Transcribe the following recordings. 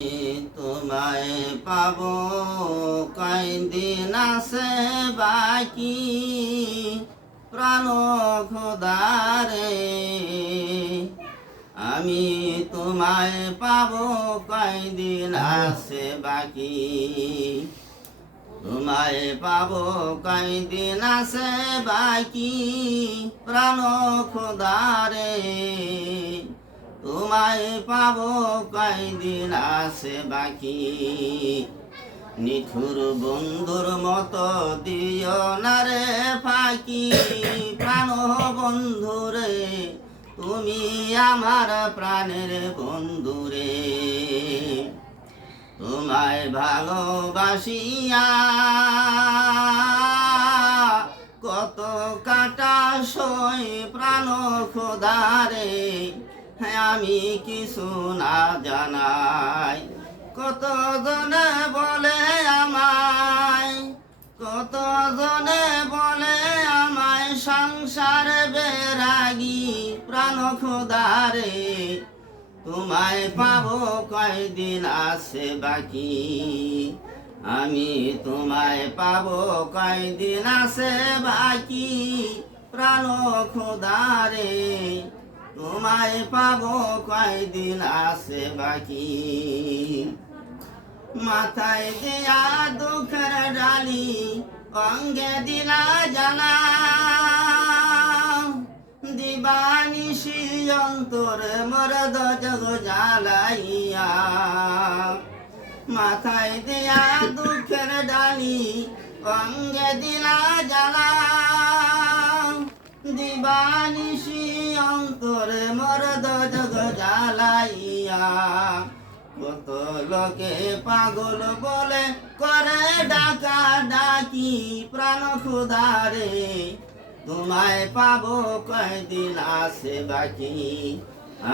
তোমায় পাবো কয়দিন আছে বাকি প্রাণ খোদারে আমি তোমায় পাবো কয়দিন আছে বাকি তোমায় পাবো কয়দিন আছে বাকি প্রাণ খোদারে তোমায় পাবো কয়দিন আছে বাকি নিঠুর বন্ধুর মতো দিও না রে ফাঁকি প্রাণ বন্ধুরে তুমি আমার প্রাণের বন্ধুরে তোমায় ভালোবাসিয়া কত কাটা সই প্রাণ খোদারে আমি কিছু না জানাই কত জনে বলে আমায় কত জনে বলে আমায় সংসার বেরাগী প্রাণ খোদারে তোমায় পাবো কয়দিন আছে বাকি আমি তোমায় পাবো কয়দিন আছে বাকি প্রাণ খোদারে তোমায় পাবো কয়দিন আছে বাকি মাথায় দেয়া দুঃখের ডালি অঙ্গে দিলা জানা দিবানিশি অন্তর মরদ জগ জ্বালাইয়া মাথায় দেয়া দুঃখের ডালি অঙ্গে দিলা জানা দিবানিশি অন্তরে মরদ জগ জ্বালাইয়া কত লোকে পাগল বলে করে ডাকা ডাকি প্রাণ খোদারে তোমায় পাবো কয়দিন আছে বাকি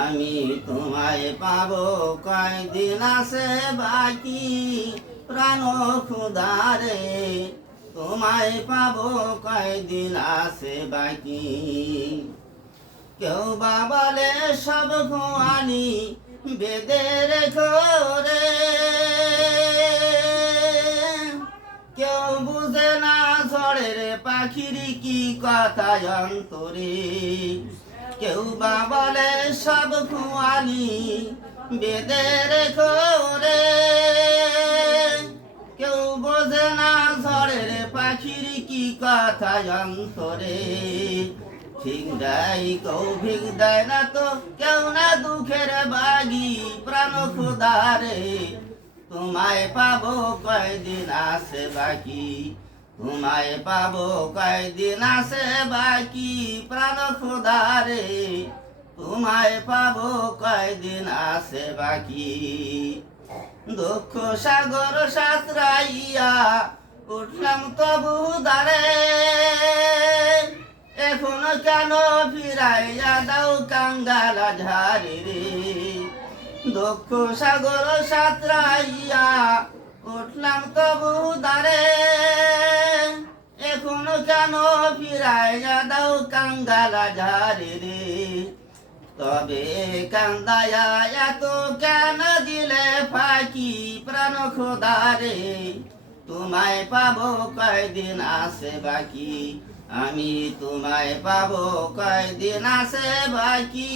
আমি তোমায় পাবো কয়দিন আছে বাকি প্রাণ খোদারে তোমায় পাবো কয়দিন আছে বাকি কেউ বাবালে সব খোয়ানি বেদে রেখো রে কেউ বুঝে না ঝড়ের পাখির কি কথা অন্তরে কেউ বাবালে সব খোয়ানি বেদে রেখো রে কেউ বোঝে না ঝড়ের পাখির কি কথা অন্তরে ঠিক দেয় কেউ ভিক দেয় না তো কেউ না দুঃখের বাগি প্রাণ খোদারে তোমায় পাবো কয়দিন আছে বাকি তোমায় পাবো কয়দিন আছে বাকি প্রাণ খোদারে তোমায় পাবো কয়দিন আছে বাকি দুঃখ সাগর সাঁতরাইয়া উঠলাম তবু দারে এখন কেন ফিরাইয়া দাও কাঙ্গালা ঝাড়ি রে দুঃখ সাগর সাঁতরাইয়া উঠলাম তবু দারে এখন কেন ফিরাইয়া দাও কাঙ্গালা ঝাড়ি রে তবে কান্দায়া এত কেন দিলে ফাঁকি প্রাণ খোদারে তোমায় পাবো কয়দিন আছে বাকি আমি তোমায় পাবো কয়দিন আছে বাকি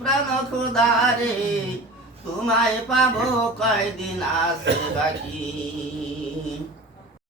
প্রাণ খোদারে তোমায় পাবো কয়দিন আছে বাকি।